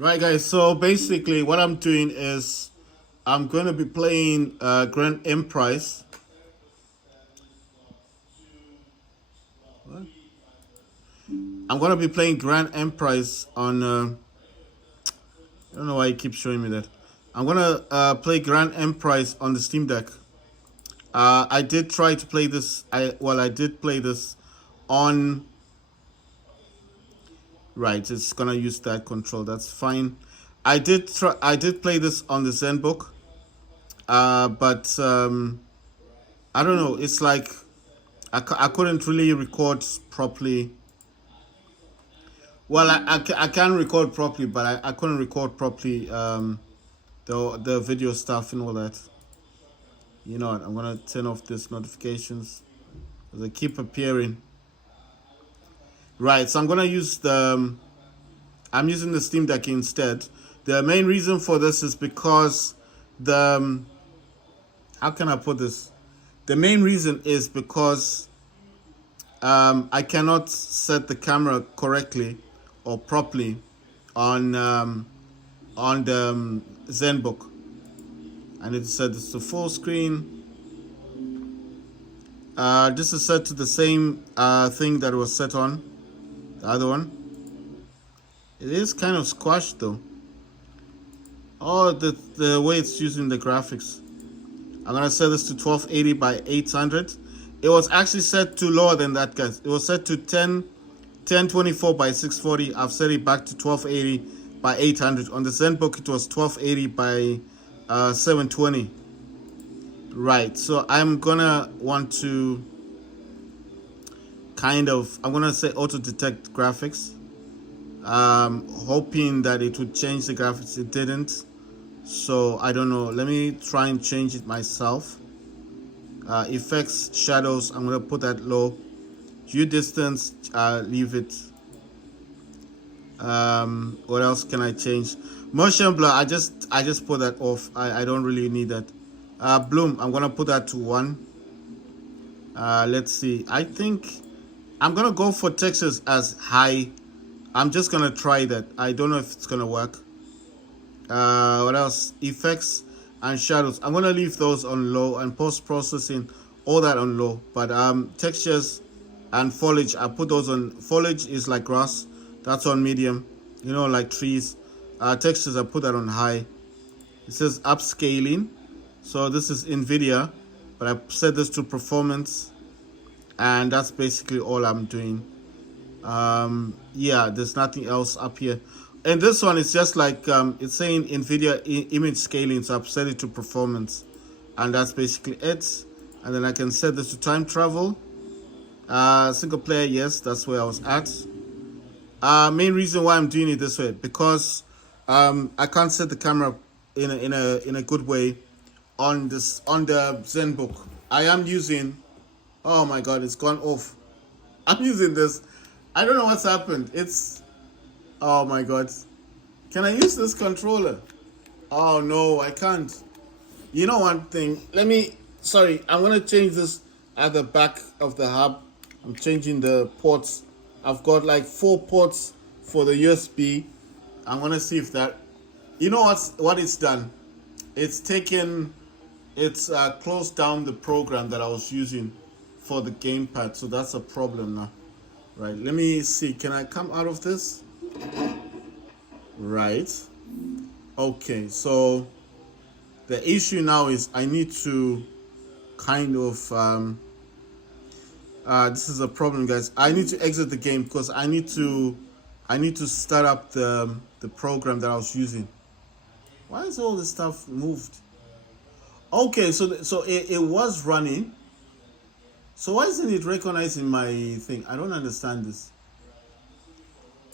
Right, guys. So basically, what I'm doing is I'm going to be playing Grand Emprise. What? I'm going to be playing Grand Emprise on. I don't know why it keeps showing me that. I'm going to play Grand Emprise on the Steam Deck. I did try to play this. I did play this on. Right, it's gonna use that control. That's fine. I did try. I did play this on the ZenBook, but I don't know. It's like I couldn't really record properly. Well, I can record properly, but I couldn't record properly the video stuff and all that. You know what? I'm gonna turn off these notifications because they keep appearing. Right, so I'm gonna use I'm using the Steam Deck instead. The main reason for this is because the how can I put this? The main reason is because I cannot set the camera correctly or properly on the ZenBook. I need to set this to full screen. This is set to the same thing that was set on the other one. It is kind of squashed though. Oh, the way it's using the graphics. I'm gonna set this to 1280 by 800. It was actually set to lower than that, guys. It was set to 1024 by 640. I've set it back to 1280 by 800. On the ZenBook, it was 1280 by 720. Right. So I'm gonna want to I'm gonna say auto detect graphics. Hoping that it would change the graphics. It didn't. So I don't know. Let me try and change it myself. Effects, shadows, I'm gonna put that low. View distance, leave it. What else can I change? Motion blur, I just put that off. I don't really need that. Bloom, I'm gonna put that to 1. Let's see. I think I'm gonna go for textures as high. I'm just gonna try that. I don't know if it's gonna work. What else? Effects and shadows. I'm gonna leave those on low, and post processing, all that on low. But textures and foliage, I put those on. Foliage is like grass. That's on medium. You know, like trees. Textures, I put that on high. It says upscaling. So this is NVIDIA, but I set this to performance, and that's basically all I'm doing. Yeah, there's nothing else up here. And this one is just like it's saying NVIDIA image scaling, so I've set it to performance, and that's basically it. And then I can set this to time travel. Single player, yes, that's where I was at. Main reason why I'm doing it this way, because I can't set the camera in a good way on the ZenBook. I am using. Oh my God, it's gone off. I'm using this. I don't know what's happened. It's. Oh my God. Can I use this controller? Oh no, I can't. You know one thing. Sorry, I'm gonna change this at the back of the hub. I'm changing the ports. I've got like 4 ports for the USB. I'm gonna see if that. You know what it's done? It's taken. It's closed down the program that I was using for the gamepad. So that's a problem now. Right. Let me see. Can I come out of this? Right. Okay. So the issue now is I need to kind of this is a problem, guys. I need to exit the game because I need to start up the program that I was using. Why is all this stuff moved? Okay, so it was running. So why isn't it recognizing my thing? I don't understand this.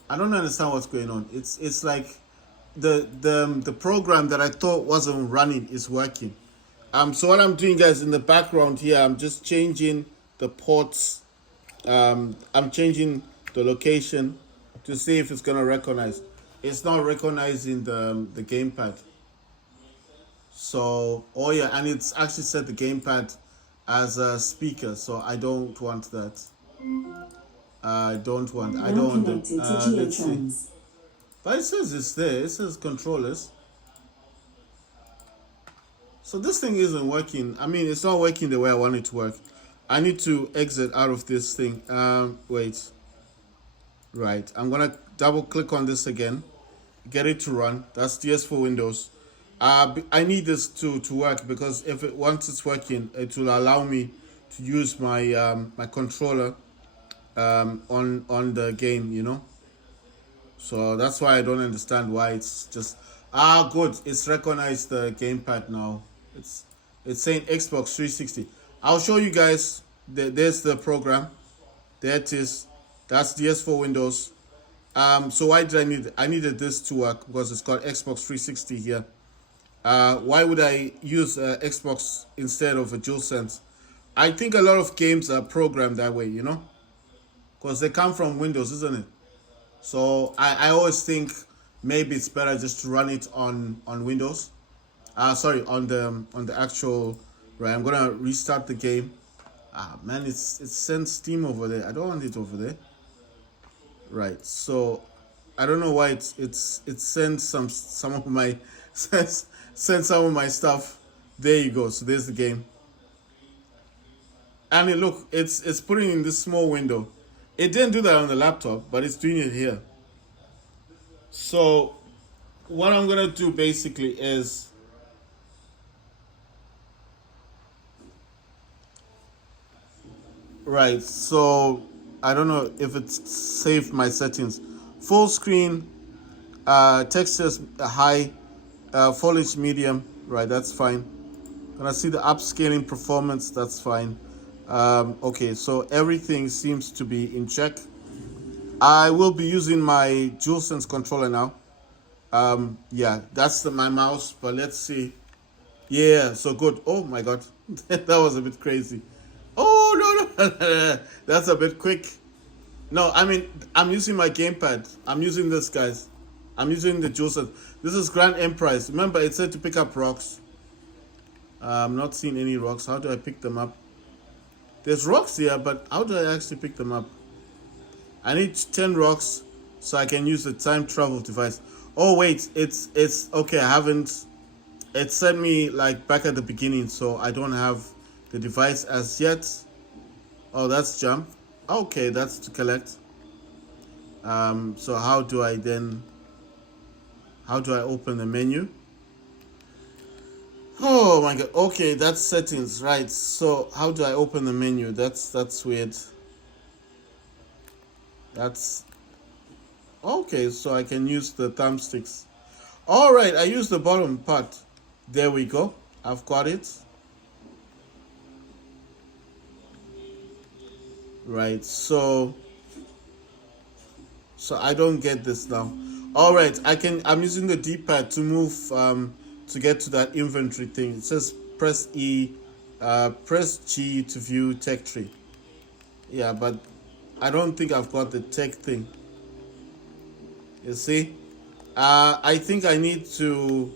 I don't understand what's going on. It's like the program that I thought wasn't running is working. So what I'm doing, guys, in the background here, I'm just changing the ports. I'm changing the location to see if it's gonna recognize. It's not recognizing the gamepad. So, oh yeah, and it's actually set the gamepad as a speaker. So I don't want that. I don't want. I don't want it. Let's see. But it says it's there. It says controllers. So this thing isn't working. I mean, it's not working the way I want it to work. I need to exit out of this thing. Wait. Right. I'm gonna double click on this again. Get it to run. That's DS4 Windows. I need this to work because if it once it's working, it will allow me to use my controller on the game. So that's why I don't understand why it's just good. It's recognized the gamepad now. It's it's saying Xbox 360. I'll show you guys. There's the program. There it is. That's DS4 Windows. So why did I need? I needed this to work because it's got Xbox 360 here. Why would I use Xbox instead of a DualSense? I think a lot of games are programmed that way, because they come from Windows, isn't it? So I always think maybe it's better just to run it on Windows. Sorry, on the actual. Right, I'm gonna restart the game. Man, it's sent Steam over there. I don't want it over there. Right, so I don't know why it's sent some of my sent some of my stuff. There you go. So there's the game, and look, it's putting in this small window. It didn't do that on the laptop, but it's doing it here. So what I'm gonna do basically is right. So I don't know if it's saved my settings. Full screen, textures high, foliage medium. Right, that's fine. Gonna see the upscaling performance. That's fine. Okay, so everything seems to be in check. I will be using my DualSense controller now. Yeah, that's my mouse. But let's see. Yeah, so good. Oh my god, that was a bit crazy. Oh no, no, that's a bit quick. No, I mean I'm using my gamepad. I'm using this, guys. I'm using the DualSense. This is Grand Emprise. Remember, it said to pick up rocks. I'm not seeing any rocks. How do I pick them up? There's rocks here, but how do I actually pick them up? I need 10 rocks so I can use the time travel device. Oh wait, it's okay. I haven't. It sent me like back at the beginning, so I don't have the device as yet. Oh, that's jump. Okay, that's to collect. So how do I then? How do I open the menu? Oh my god. Okay, that's settings, right? So how do I open the menu? That's weird. That's okay. So I can use the thumbsticks. All right, I use the bottom part. There we go. I've got it. Right. So I don't get this now. All right, I'm using the D-pad to move to get to that inventory thing. It says press E, press G to view tech tree. Yeah, but I don't think I've got the tech thing. You see? I think I need to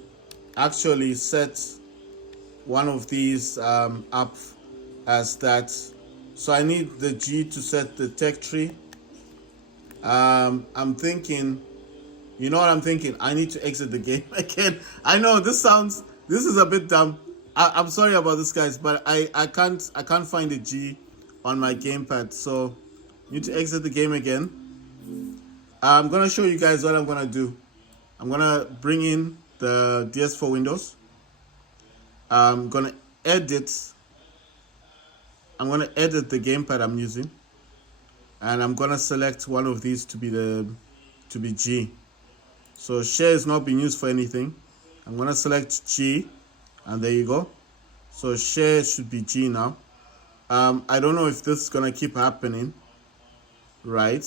actually set one of these up as that. So I need the G to set the tech tree. I'm thinking, you know what I'm thinking? I need to exit the game again. I know this is a bit dumb. I'm sorry about this, guys, but I can't find a G on my gamepad. So need to exit the game again. I'm gonna show you guys what I'm gonna do. I'm gonna bring in the DS4 Windows. I'm gonna edit. I'm gonna edit the gamepad I'm using, and I'm gonna select one of these to be G. So share is not being used for anything. I'm gonna select G, and there you go. So share should be G now. I don't know if this is gonna keep happening, right?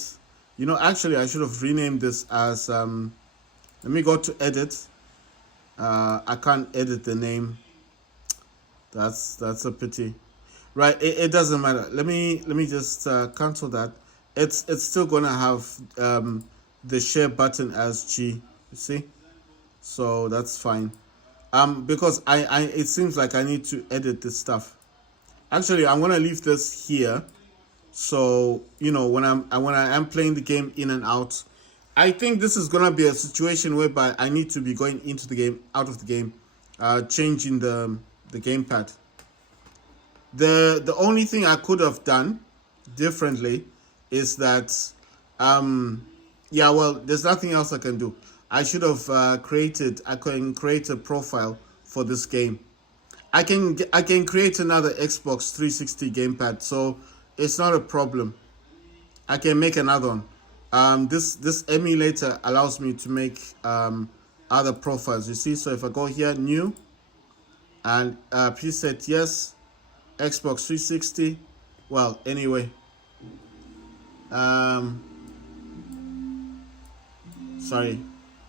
Actually, I should have renamed this as. Let me go to edit. I can't edit the name. That's a pity. Right, it doesn't matter. Let me just cancel that. It's still gonna have the share button as G. You see, so that's fine. Because I it seems like I need to edit this stuff. Actually, I'm gonna leave this here. So when I am playing the game in and out, I think this is gonna be a situation whereby I need to be going into the game, out of the game, changing the gamepad. The only thing I could have done differently is that, um, yeah, well, there's nothing else I can do. I should have I can create a profile for this game. I can create another Xbox 360 gamepad, so it's not a problem. I can make another one. This emulator allows me to make other profiles. You see, so if I go here, new, and preset yes, Xbox 360. Well, anyway, um, sorry.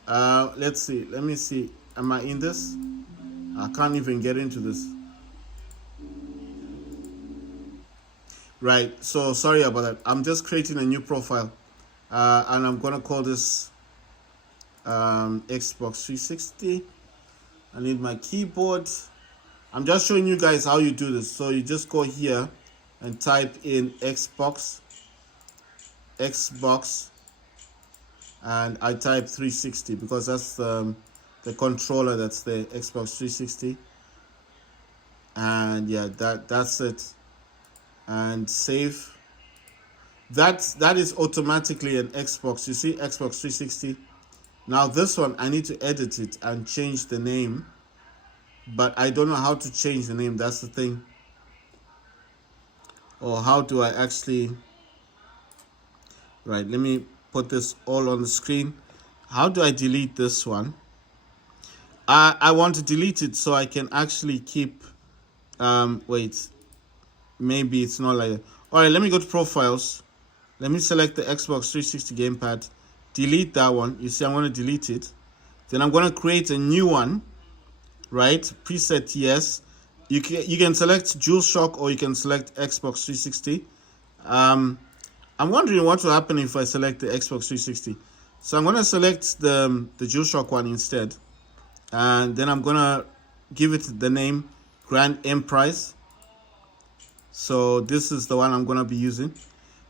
Let's see. Let me see. Am I in this? I can't even get into this. Right. So sorry about that. I'm just creating a new profile, and I'm gonna call this Xbox 360. I need my keyboard. I'm just showing you guys how you do this. So you just go here and type in Xbox, and I type 360 because that's the controller that's the Xbox 360. And yeah, that's it. And save. That is automatically an Xbox. You see, Xbox 360. Now this one, I need to edit it and change the name, but I don't know how to change the name. That's the thing. Or how do I actually? Right. Let me put this all on the screen. How do I delete this one? I want to delete it so I can actually keep. Wait. Maybe it's not like that. All right. Let me go to profiles. Let me select the Xbox 360 gamepad. Delete that one. You see, I'm going to delete it. Then I'm going to create a new one. Right? Preset yes. You can select DualShock or you can select Xbox 360. I'm wondering what will happen if I select the Xbox 360. So I'm going to select the DualShock one instead. And then I'm going to give it the name Grand Emprise. So this is the one I'm going to be using.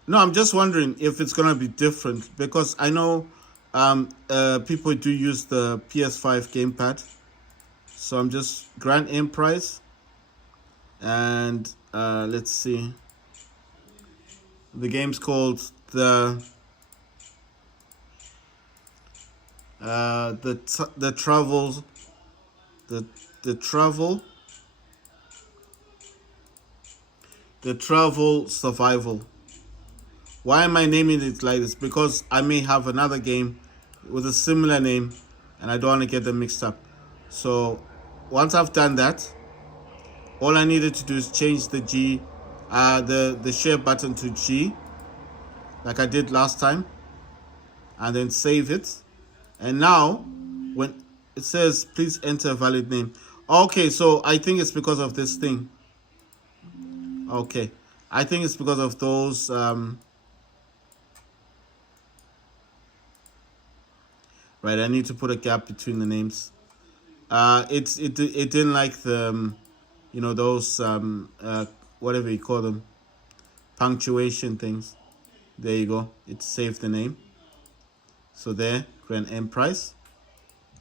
No, I'm just wondering if it's going to be different because I know people do use the PS5 gamepad. So I'm just Grand Emprise. And let's see. The game's called the travels the travel survival. Why am I naming it like this? Because I may have another game with a similar name and I don't want to get them mixed up. So once I've done that, all I needed to do is change the G, the share button to G, like I did last time, and then save it. And now, when it says please enter a valid name, okay, so I think it's because of this thing. Okay, I think it's because of those. Right, I need to put a gap between the names. It didn't like the, those whatever you call them, punctuation things. There you go. It saved the name. So there, Grand Emprise,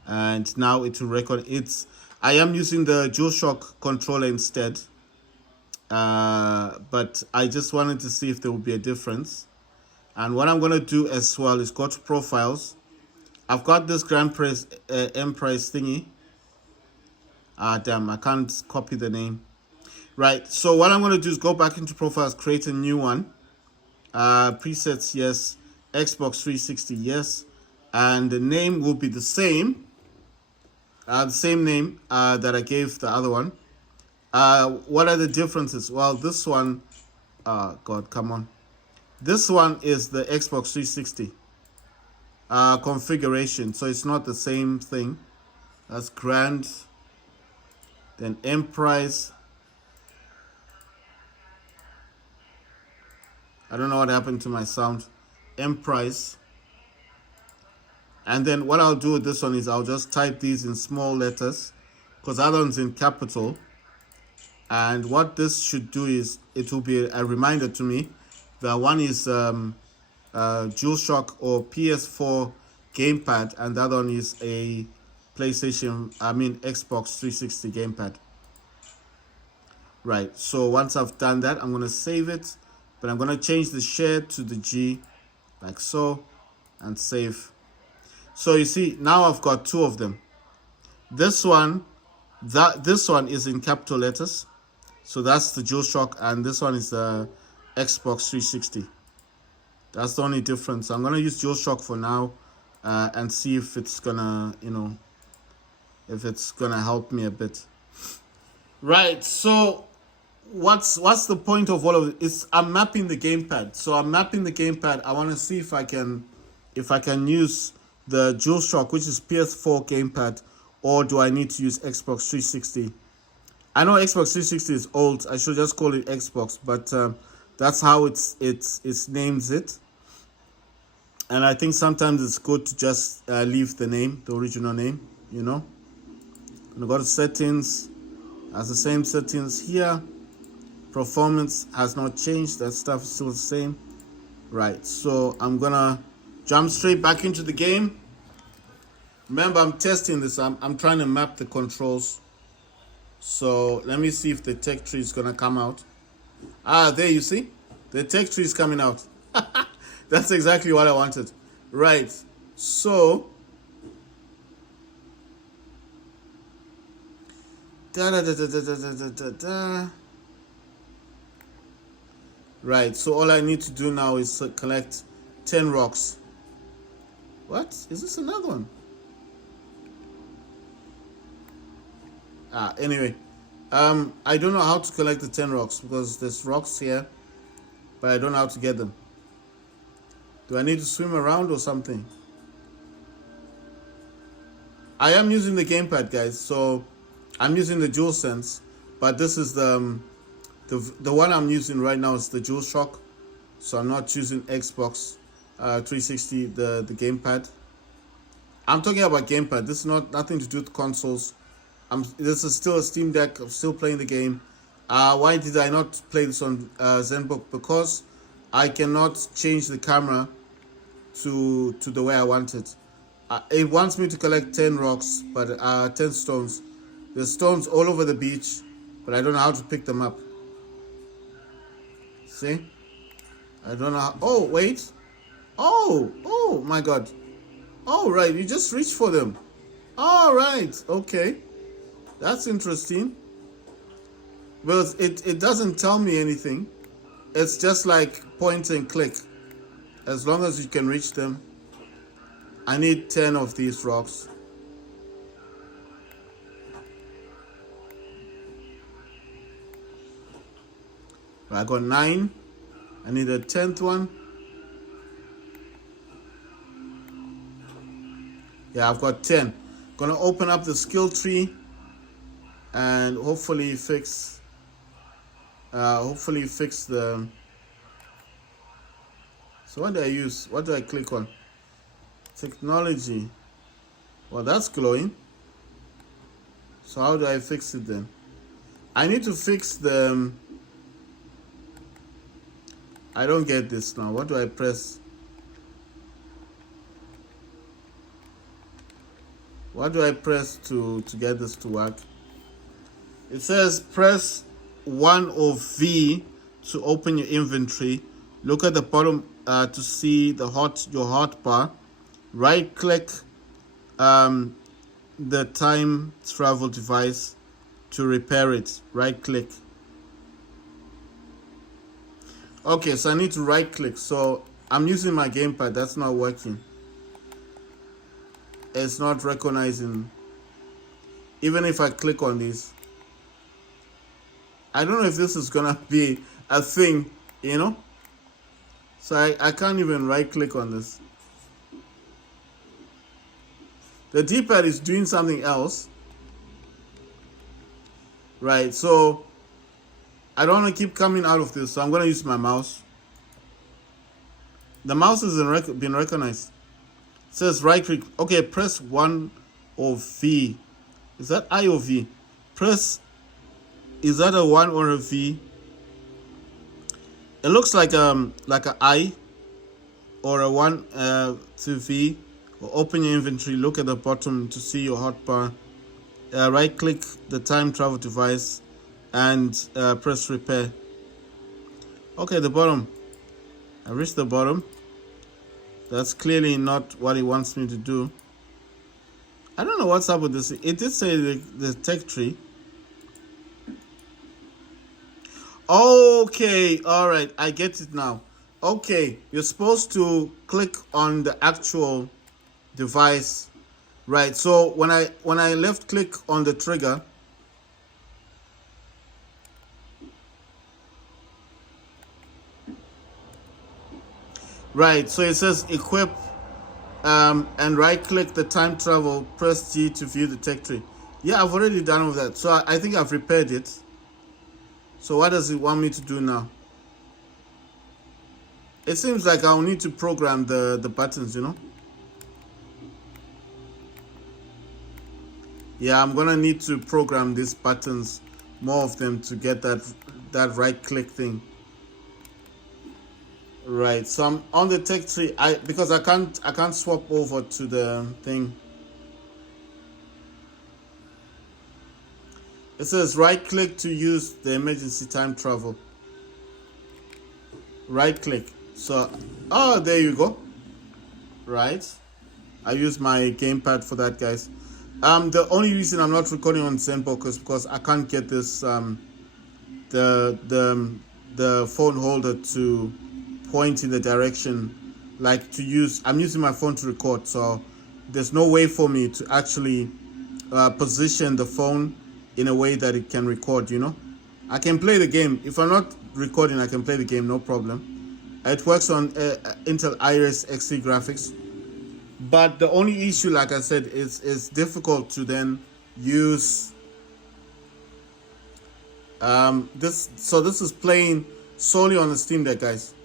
and now it will record. I am using the DualShock controller instead, but I just wanted to see if there would be a difference. And what I'm gonna do as well is go to profiles. I've got this Emprise thingy. Damn, I can't copy the name. Right, so what I'm going to do is go back into profiles, create a new one. Presets, yes. Xbox 360, yes. And the name will be the same name that I gave the other one. What are the differences? Well, this one, God, come on. This one is the Xbox 360 configuration, so it's not the same thing. That's Grand. Then Emprise. I don't know what happened to my sound. Emprise. And then what I'll do with this one is I'll just type these in small letters because other one's in capital. And what this should do is it will be a reminder to me that one is DualShock or PS4 gamepad, and that one is a Xbox 360 gamepad. Right, so once I've done that, I'm gonna save it, but I'm gonna change the share to the G, like so, and save. So you see, now I've got two of them. This one is in capital letters, so that's the DualShock, and this one is the Xbox 360. That's the only difference. I'm gonna use DualShock for now, and see if it's gonna, if it's gonna help me a bit. Right. So, what's the point of all of it? It's I'm mapping the gamepad. So I'm mapping the gamepad. I want to see if I can use the DualShock, which is PS4 gamepad, or do I need to use Xbox 360? I know Xbox 360 is old. I should just call it Xbox, but that's how it's names it. And I think sometimes it's good to just leave the name, the original name. I'm gonna go to settings. Has the same settings here. Performance has not changed. That stuff is still the same. Right. So I'm gonna jump straight back into the game. Remember, I'm testing this. I'm trying to map the controls. So let me see if the tech tree is gonna come out. There you see, the tech tree is coming out. That's exactly what I wanted. Right. So right. So all I need to do now is collect 10 rocks. What? Is this another one? Anyway, I don't know how to collect the 10 rocks because there's rocks here, but I don't know how to get them. Do I need to swim around or something? I am using the gamepad, guys, so I'm using the DualSense, but this is the one I'm using right now is the DualShock, so I'm not using Xbox 360, the gamepad. I'm talking about gamepad. This is nothing to do with consoles. This is still a Steam Deck. I'm still playing the game. Why did I not play this on ZenBook? Because I cannot change the camera to the way I want it. It wants me to collect 10 rocks, but 10 stones. There's stones all over the beach, but I don't know how to pick them up. See? I don't know how. Oh, wait. Oh my God. Oh, right. You just reach for them. All right. Okay. That's interesting. But it doesn't tell me anything. It's just like point and click. As long as you can reach them. I need 10 of these rocks. I got 9. I need a 10th one. Yeah, I've got 10. Gonna open up the skill tree and hopefully fix the. So what do I use? What do I click on? Technology. Well, that's glowing. So how do I fix it then? I need to fix the. I don't get this now. What do I press? What do I press to get this to work? It says press 1 or V to open your inventory. Look at the bottom to see your hotbar. Right click the time travel device to repair it. Right click. Okay, so I need to right click. So I'm using my gamepad. That's not working. It's not recognizing. Even if I click on this, I don't know if this is gonna be a thing, So I can't even right click on this. The D-pad is doing something else. Right, so I don't want to keep coming out of this, so I'm going to use my mouse. The mouse hasn't been recognized. It says right click. Okay, press 1 or V. Is that I or V? Is that a 1 or a V? It looks like a I or a 1 to V Open your inventory, look at the bottom to see your hotbar. Right click the time travel device and press repair. Okay, the bottom. I reached the bottom. That's clearly not what it wants me to do. I don't know what's up with this. It did say the tech tree. Okay, all right, I get it now. Okay, you're supposed to click on the actual device, right? So when I left click on the trigger, right? So it says equip, and right click the time travel. Press G to view the tech tree. Yeah, I've already done with that. So I think I've repaired it. So what does it want me to do now? It seems like I'll need to program the buttons, you know? Yeah, I'm gonna need to program these buttons, more of them, to get that right click thing. Right, so I'm on the tech tree. Because I can't swap over to the thing. It says right click to use the emergency time travel. Right click. So, oh, there you go. Right. I use my gamepad for that, guys. The only reason I'm not recording on ZenBook is because I can't get this the phone holder to point in the direction, like to use. I'm using my phone to record, so there's no way for me to actually position the phone in a way that it can record, you know. I can play the game. If I'm not recording, I can play the game, no problem. It works on Intel Iris Xe graphics. But the only issue, like I said, is it's difficult to then use this. So this is playing solely on the Steam Deck, guys.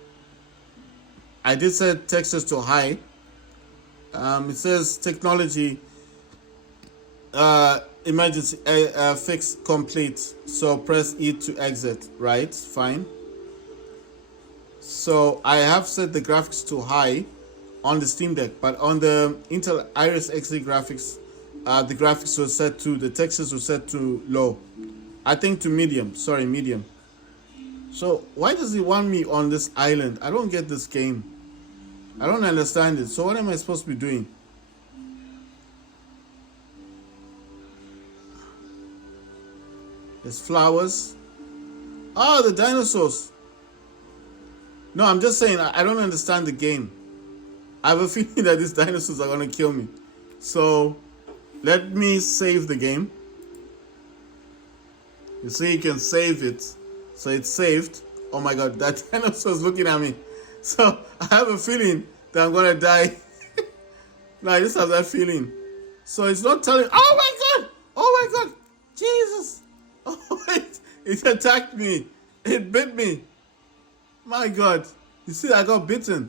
I did set textures to high. It says technology emergency fix complete. So press E to exit. Right, fine. So I have set the graphics to high on the Steam Deck, but on the Intel Iris Xe graphics, the graphics were set to, the textures were set to low. I think to medium. Sorry, medium. So why does it want me on this island? I don't get this game. I don't understand it. So what am I supposed to be doing? There's flowers. Oh, the dinosaurs. No, I'm just saying, I don't understand the game. I have a feeling that these dinosaurs are going to kill me. So let me save the game. You see, you can save it. So it's saved. Oh my god, that dinosaur is looking at me. So I have a feeling that I'm going to die. No, I just have that feeling. So it's not telling. Oh my god! Oh my god! Jesus! Oh, it attacked me. It bit me. My god. You see, I got bitten.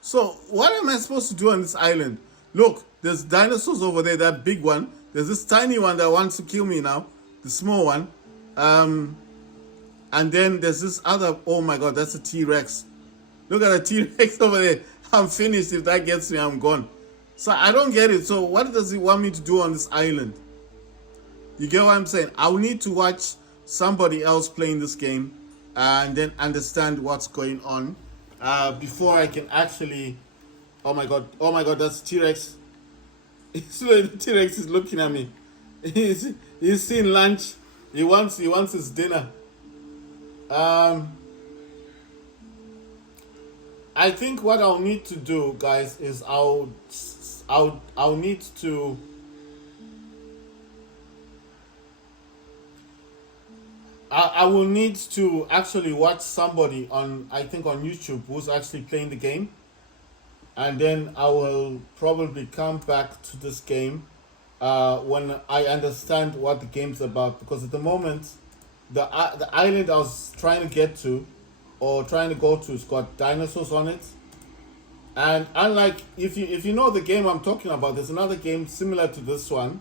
So what am I supposed to do on this island? Look, there's dinosaurs over there, that big one. There's this tiny one that wants to kill me now, the small one. And then there's this other, oh my god, that's a T-Rex. Look at the T-Rex over there. I'm finished. If that gets me, I'm gone. So I don't get it. So what does it want me to do on this island? You get what I'm saying? I'll need to watch somebody else playing this game and then understand what's going on before I can actually. Oh my god, that's T-Rex. The T-Rex is looking at me. He's seen lunch. He wants his dinner. I think what I'll need to do, guys, is I'll need to. I will need to actually watch somebody on, I think on YouTube, who's actually playing the game, and then I will probably come back to this game when I understand what the game's about. Because at the moment, the island I was trying to get to, or trying to go to, has got dinosaurs on it. And unlike, if you know the game I'm talking about, there's another game similar to this one,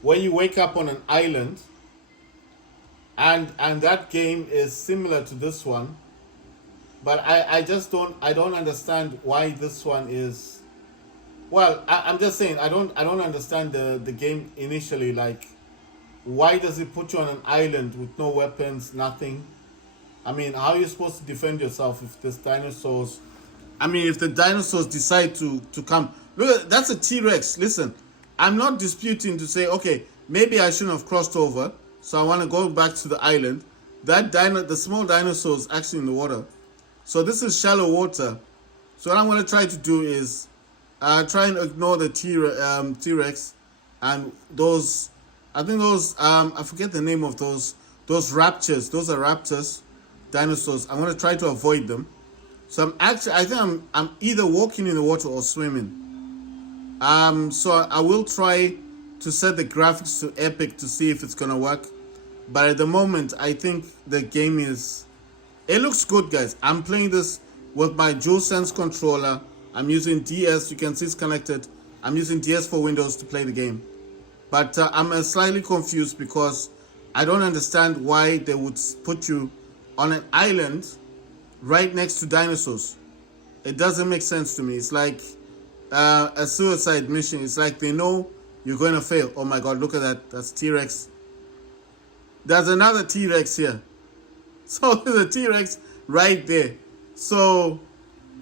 where you wake up on an island. And that game is similar to this one, but I just don't understand why this one is Well, I'm just saying I don't understand the game initially. Like, why does it put you on an island with no weapons, nothing? I mean, how are you supposed to defend yourself if there's dinosaurs? I mean, if the dinosaurs decide to come, look, that's a T Rex. Listen, I'm not disputing to say, okay, maybe I shouldn't have crossed over, so I want to go back to the island. The small dinosaurs actually in the water. So this is shallow water. So what I'm going to try to do is try and ignore the T Rex and those. I think those. I forget the name of those. Those raptors. Those are raptors, dinosaurs. I'm going to try to avoid them. So I'm actually. I think I'm either walking in the water or swimming. So I will try to set the graphics to epic to see if it's gonna work. But at the moment, I think the game is. It looks good, guys. I'm playing this with my DualSense controller. I'm using DS. You can see it's connected. I'm using DS for Windows to play the game. But I'm slightly confused because I don't understand why they would put you on an island right next to dinosaurs. It doesn't make sense to me. It's like a suicide mission. It's like they know you're going to fail. Oh my god, look at that. That's T-Rex. There's another T-Rex here. So there's a T-Rex right there. So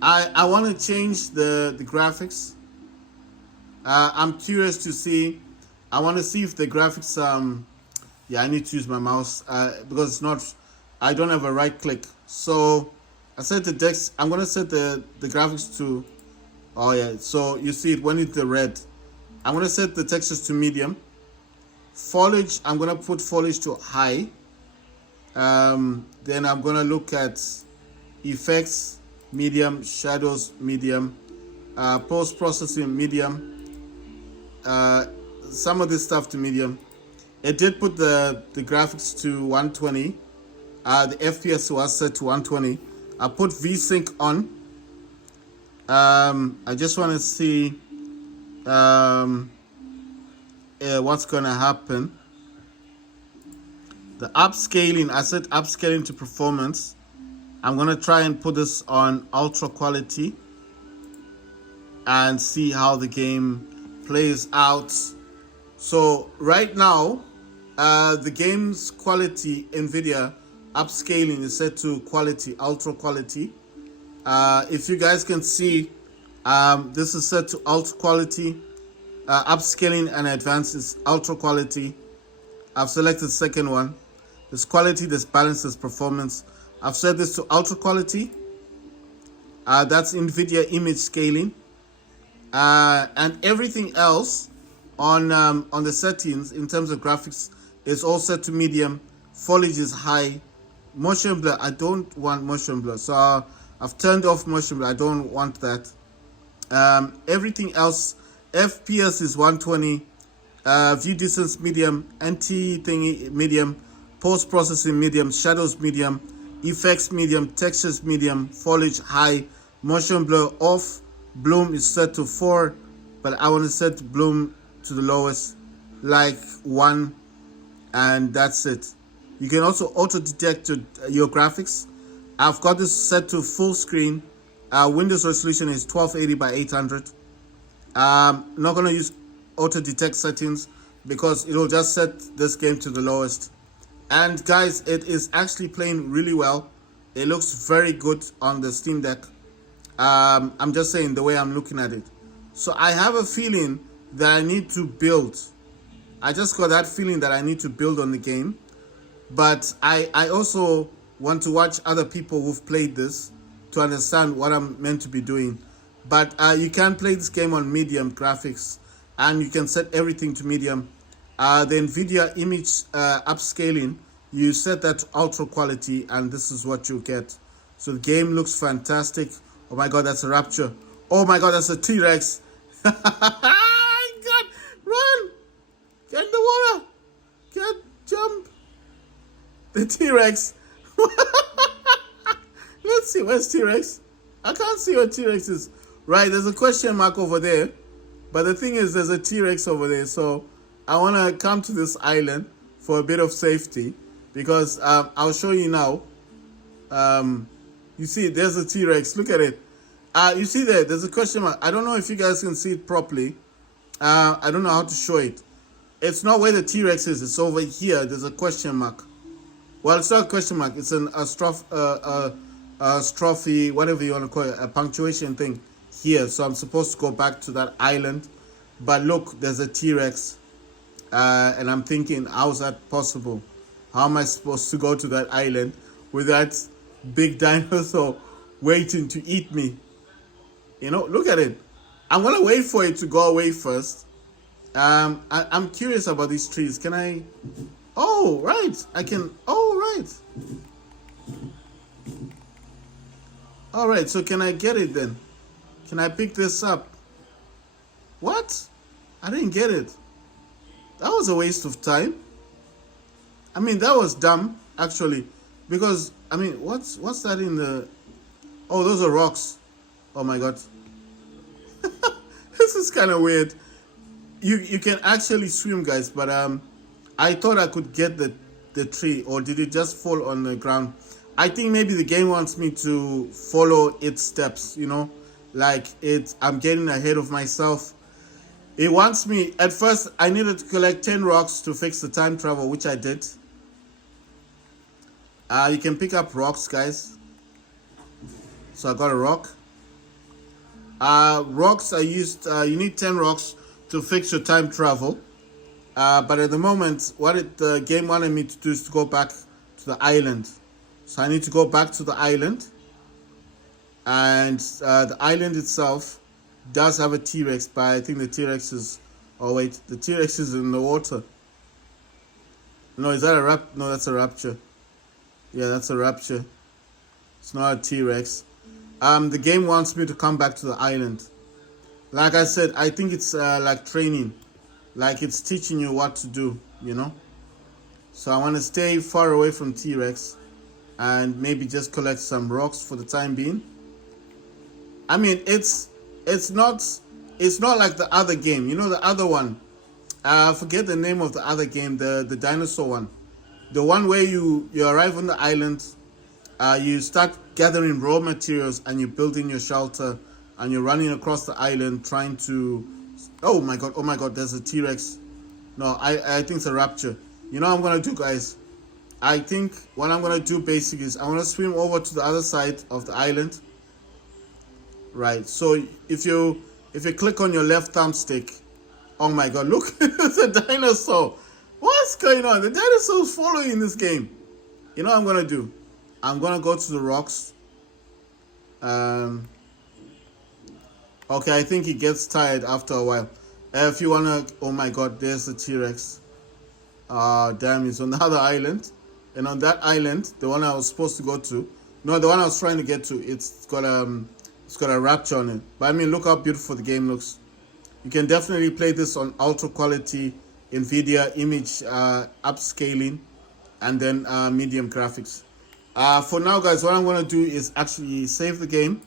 I want to change the graphics. I'm curious to see. I want to see if the graphics. Yeah, I need to use my mouse because it's not. I don't have a right click. So I set the text. I'm gonna set the graphics to. Oh yeah. So you see it when it's the red. I'm gonna set the textures to medium. Foliage. I'm gonna put foliage to high. Then I'm gonna look at effects, medium, shadows, medium, post processing, medium. Some of this stuff to medium. It did put the graphics to 120. The FPS was set to 120. I put VSync on. I just want to see what's gonna happen. The upscaling, I set upscaling to performance. I'm gonna try and put this on ultra quality and see how the game plays out. So right now, the game's quality, NVIDIA upscaling is set to quality, ultra quality. If you guys can see, this is set to ultra quality. Upscaling and advanced is ultra quality. I've selected the second one. There's quality, there's balance, there's performance. I've set this to ultra quality. That's NVIDIA image scaling. And everything else on the settings in terms of graphics is all set to medium. Foliage is high. Motion blur, I don't want motion blur. So I've turned off motion blur. I don't want that. Everything else, FPS is 120. View distance medium, anti thingy medium, post processing medium, shadows medium, effects medium, textures medium, foliage high, motion blur off, bloom is set to 4, but I want to set bloom to the lowest, like 1, and that's it. You can also auto detect your graphics. I've got this set to full screen. Windows resolution is 1280 by 800. Not gonna use auto detect settings because it'll just set this game to the lowest. And guys, it is actually playing really well. It looks very good on the Steam Deck. I'm just saying the way I'm looking at it. So I have a feeling that I need to build. I just got that feeling that I need to build on the game. But I also want to watch other people who've played this to understand what I'm meant to be doing. But you can play this game on medium graphics and you can set everything to medium. The NVIDIA image upscaling, you set that to ultra quality and this is what you get. So the game looks fantastic. Oh my god, that's a rapture. Oh my god, that's a T-Rex. God, run! Get in the water! Get, jump! The T-Rex. Let's see, where's T-Rex? I can't see what T-Rex is. Right, there's a question mark over there. But the thing is, there's a T-Rex over there. So I want to come to this island for a bit of safety. Because I'll show you now. You see, there's a T-Rex. Look at it. You see there's a question mark. I don't know if you guys can see it properly. I don't know how to show it. It's not where the T-Rex is. It's over here. There's a question mark. Well, it's not a question mark. It's an strophe, whatever you want to call it, a punctuation thing here. So I'm supposed to go back to that island. But look, there's a T-Rex. And I'm thinking, how's that possible? How am I supposed to go to that island with that big dinosaur waiting to eat me? You know, look at it. I'm going to wait for it to go away first. I'm curious about these trees. Can I... Oh, right. I can... Oh, right. All right, so can I get it then? Can I pick this up? What? I didn't get it. That was a waste of time. I mean, that was dumb, actually. Because, I mean, what's that in the... Oh, those are rocks. Oh, my God. This is kind of weird. You can actually swim, guys, but I thought I could get the tree, or did it just fall on the ground? I think maybe the game wants me to follow its steps, you know, like I'm getting ahead of myself. It wants me, at first I needed to collect 10 rocks to fix the time travel, which I did. You can pick up rocks, guys. So I got a rock. Rocks are used, you need 10 rocks to fix your time travel. But at the moment, what the game wanted me to do is to go back to the island. So I need to go back to the island. And the island itself does have a T-Rex, but I think the T-Rex is... Oh wait, the T-Rex is in the water. No, is that a No, that's a rapture. Yeah, that's a rapture. It's not a T-Rex. The game wants me to come back to the island. Like I said, I think it's like training. Like it's teaching you what to do, you know? So I want to stay far away from T-Rex and maybe just collect some rocks for the time being. I mean, it's not like the other game. You know, the other one. I forget the name of the other game, the dinosaur one. The one where you arrive on the island, you start gathering raw materials and you're building your shelter and you're running across the island trying to... Oh my god, there's a T-Rex. No, I think it's a rapture. You know what I'm going to do, guys? I think what I'm going to do basically is I'm going to swim over to the other side of the island. Right, so if you click on your left thumbstick, oh my god, look, it's a dinosaur. What's going on? The dinosaur's following this game. You know what I'm going to do? I'm going to go to the rocks. Okay, I think he gets tired after a while. If you want to... Oh my god, there's the T-Rex. Damn, he's on the other island. And on that island, the one I was supposed to go to... No, the one I was trying to get to, it's got a rapture on it. But I mean, look how beautiful the game looks. You can definitely play this on ultra quality NVIDIA image upscaling and then medium graphics. For now, guys, what I'm going to do is actually save the game.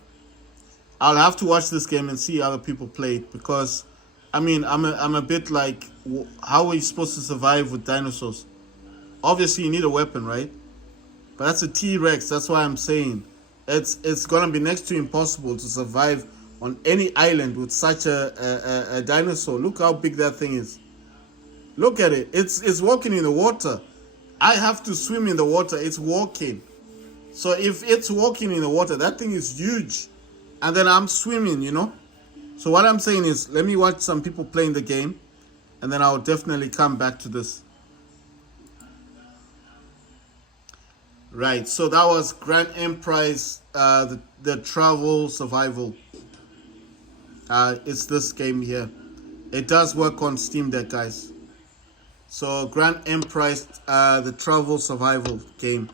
I'll have to watch this game and see other people play it because, I mean, I'm a bit like, how are you supposed to survive with dinosaurs? Obviously, you need a weapon, right? But that's a T-Rex. That's why I'm saying it's gonna be next to impossible to survive on any island with such a dinosaur. Look how big that thing is. Look at it. It's walking in the water. I have to swim in the water. It's walking. So if it's walking in the water, that thing is huge. And then I'm swimming, you know. So what I'm saying is, let me watch some people playing the game, and then I'll definitely come back to this. Right, so that was Grand Emprise, the travel survival. It's this game here. It does work on Steam Deck, guys. So Grand Emprise, the travel survival game.